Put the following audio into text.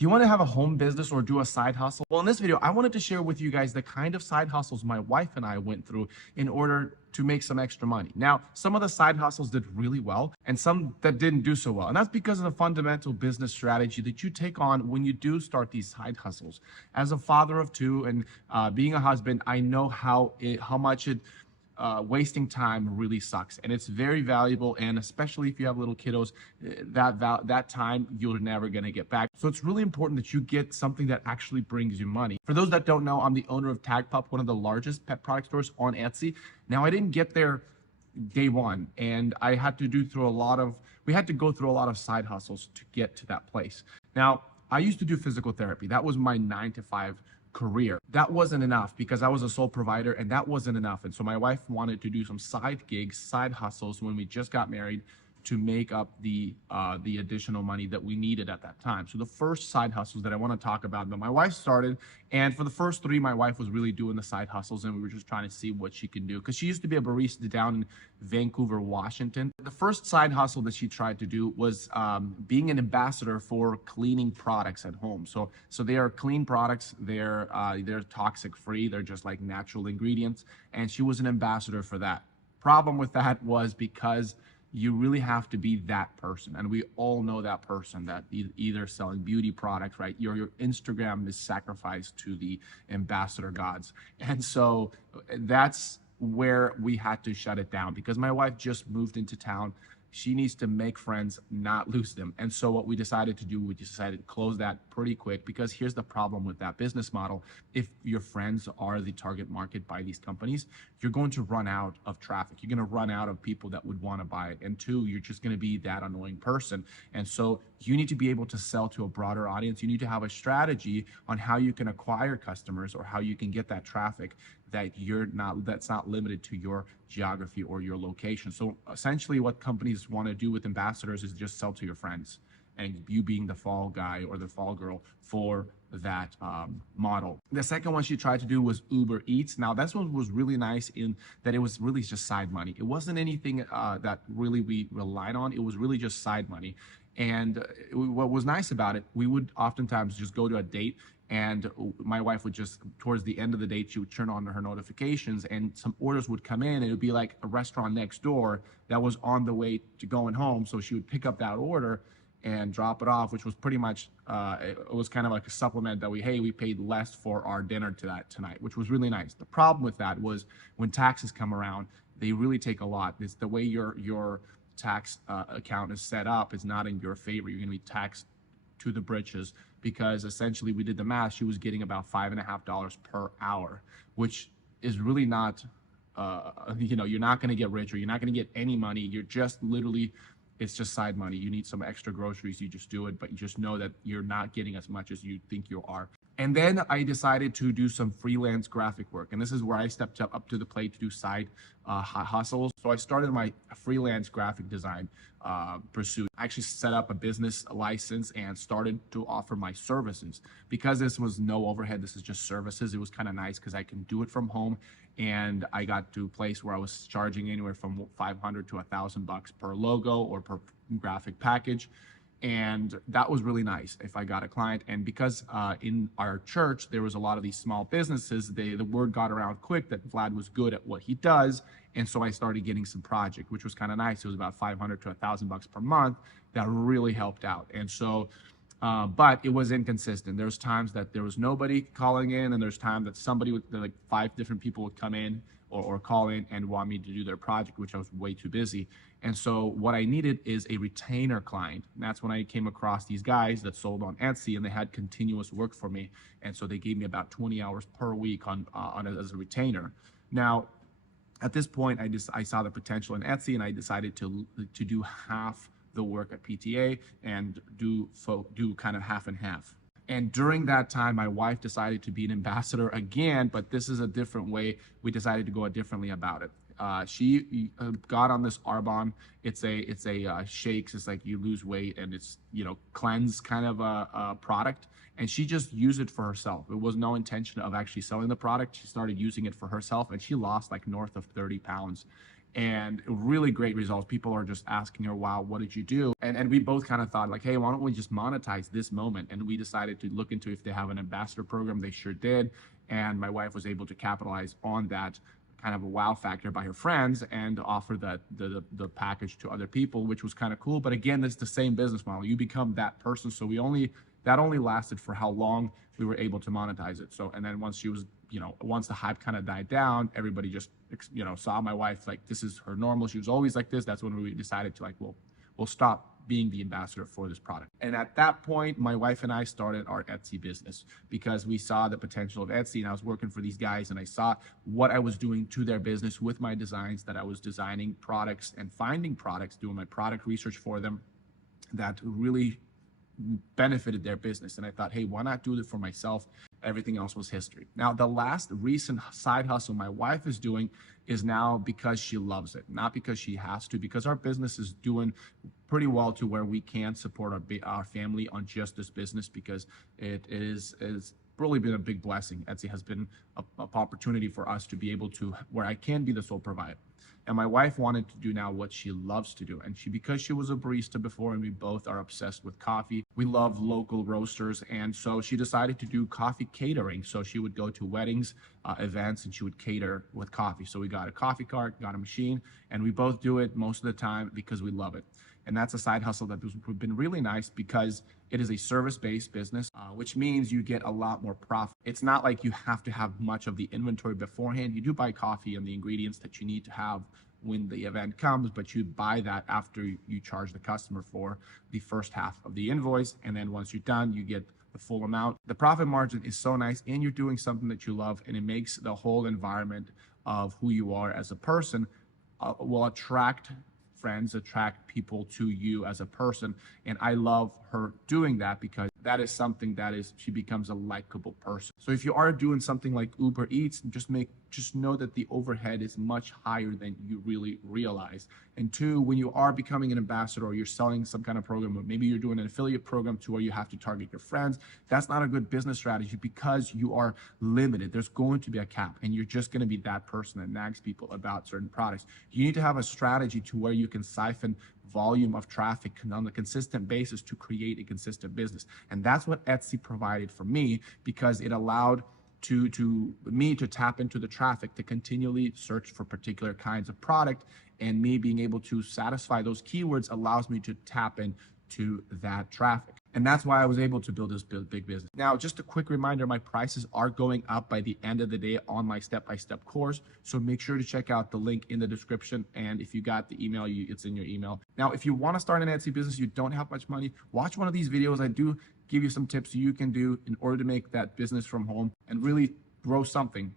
Do you want to have a home business or do a side hustle? Well, in this video, I wanted to share with you guys the kind of side hustles my wife and I went through in order to make some extra money. Now, some of the side hustles did really well and some that didn't do so well. And that's because of the fundamental business strategy that you take on when you do start these side hustles. As a father of two and being a husband, I know how much wasting time really sucks, and it's very valuable. And especially if you have little kiddos, that time you're never going to get back. So it's really important that you get something that actually brings you money. For those that don't know, I'm the owner of Tag Pup, one of the largest pet product stores on Etsy. Now, I didn't get there day one, and I had to go through a lot of side hustles to get to that place. Now, I used to do physical therapy. That was my 9-to-5 career. That wasn't enough because I was a sole provider, and that wasn't enough. And so my wife wanted to do some side gigs, side hustles when we just got married to make up the additional money that we needed at that time. So the first side hustles that I want to talk about that my wife started, and for the first 3, my wife was really doing the side hustles, and we were just trying to see what she can do because she used to be a barista down in Vancouver, Washington. The first side hustle that she tried to do was being an ambassador for cleaning products at home. So they are clean products. They're toxic free. They're just like natural ingredients, and she was an ambassador for that. Problem with that was because you really have to be that person. And we all know that person that either selling beauty products, right? Your Instagram is sacrificed to the ambassador gods. And so that's where we had to shut it down because my wife just moved into town. She needs to make friends, not lose them. And so what we decided to do, we decided to close that pretty quick because here's the problem with that business model. If your friends are the target market by these companies, you're going to run out of traffic. You're going to run out of people that would want to buy it. And 2, you're just going to be that annoying person. And so you need to be able to sell to a broader audience. You need to have a strategy on how you can acquire customers or how you can get that traffic that's not limited to your geography or your location. So essentially what companies want to do with ambassadors is just sell to your friends, and you being the fall guy or the fall girl for that model. The second one she tried to do was Uber Eats. Now this one was really nice in that it was really just side money. It wasn't anything that really we relied on. It was really just side money. And what was nice about it, we would oftentimes just go to a date, and my wife would just, towards the end of the date, she would turn on her notifications and some orders would come in, and it would be like a restaurant next door that was on the way to going home. So she would pick up that order and drop it off, which was pretty much, it was kind of like a supplement that we paid less for our dinner tonight, which was really nice. The problem with that was when taxes come around, they really take a lot. It's the way your tax account is set up is not in your favor. You're going to be taxed to the britches because essentially we did the math. She was getting about $5.50 per hour, which is really not, you're not going to get rich or you're not going to get any money. You're just literally, it's just side money. You need some extra groceries, you just do it, but you just know that you're not getting as much as you think you are. And then I decided to do some freelance graphic work. And this is where I stepped up to the plate to do side hustles. So I started my freelance graphic design pursuit. I actually set up a business license and started to offer my services. Because this was no overhead, this is just services, it was kind of nice because I can do it from home. And I got to a place where I was charging anywhere from $500 to $1,000 per logo or per graphic package. And that was really nice if I got a client. And because in our church, there was a lot of these small businesses, the word got around quick that Vlad was good at what he does. And so I started getting some project, which was kind of nice. It was about $500 to $1,000 per month. That really helped out. And so, but it was inconsistent. There's times that there was nobody calling in, and there's time that somebody would, like 5 different people would come in or call in and want me to do their project, which I was way too busy. And so what I needed is a retainer client. And that's when I came across these guys that sold on Etsy, and they had continuous work for me. And so they gave me about 20 hours per week on as a retainer. Now, at this point, I saw the potential in Etsy, and I decided to do half the work at PTA and do kind of half and half. And during that time, my wife decided to be an ambassador again, but this is a different way. We decided to go differently about it. She got on this Arbonne. It's a shakes. It's like you lose weight and it's, cleanse kind of a product. And she just used it for herself. It was no intention of actually selling the product. She started using it for herself, and she lost like north of 30 pounds. and really great results. People are just asking her, wow, what did you do? And we both kind of thought like, hey, why don't we just monetize this moment? And we decided to look into if they have an ambassador program. They sure did. And my wife was able to capitalize on that kind of a wow factor by her friends and offer the package to other people, which was kind of cool. But again, it's the same business model. You become that person. So that only lasted for how long we were able to monetize it. So, and then once she was, once the hype kind of died down, everybody just, saw my wife, like, this is her normal. She was always like this. That's when we decided to, like, we'll stop being the ambassador for this product. And at that point, my wife and I started our Etsy business because we saw the potential of Etsy, and I was working for these guys and I saw what I was doing to their business with my designs, that I was designing products and finding products, doing my product research for them that really benefited their business. And I thought, hey, why not do it for myself? Everything else was history. Now, the last recent side hustle my wife is doing is now because she loves it, not because she has to, because our business is doing pretty well to where we can support our family on just this business, because it is really been a big blessing. Etsy has been an opportunity for us to be able to, where I can be the sole provider. And my wife wanted to do now what she loves to do. And because she was a barista before, and we both are obsessed with coffee, we love local roasters. And so she decided to do coffee catering. So she would go to weddings, events, and she would cater with coffee. So we got a coffee cart, got a machine, and we both do it most of the time because we love it. And that's a side hustle that has been really nice because it is a service-based business, which means you get a lot more profit. It's not like you have to have much of the inventory beforehand. You do buy coffee and the ingredients that you need to have when the event comes, but you buy that after you charge the customer for the first half of the invoice. And then once you're done, you get the full amount. The profit margin is so nice, and you're doing something that you love, and it makes the whole environment of who you are as a person will attract friends, attract people to you as a person. And I love her doing that because that is something she becomes a likable person. So if you are doing something like Uber Eats, just know that the overhead is much higher than you really realize. And two, when you are becoming an ambassador, or you're selling some kind of program, or maybe you're doing an affiliate program to where you have to target your friends, that's not a good business strategy because you are limited. There's going to be a cap, and you're just going to be that person that nags people about certain products. You need to have a strategy to where you can siphon volume of traffic on a consistent basis to create a consistent business. And that's what Etsy provided for me, because it allowed me to tap into the traffic to continually search for particular kinds of product, and me being able to satisfy those keywords allows me to tap into that traffic. And that's why I was able to build this big business. Now, just a quick reminder, my prices are going up by the end of the day on my step-by-step course. So make sure to check out the link in the description. And if you got the email, it's in your email. Now, if you want to start an Etsy business, you don't have much money, watch one of these videos. I do give you some tips you can do in order to make that business from home and really grow something.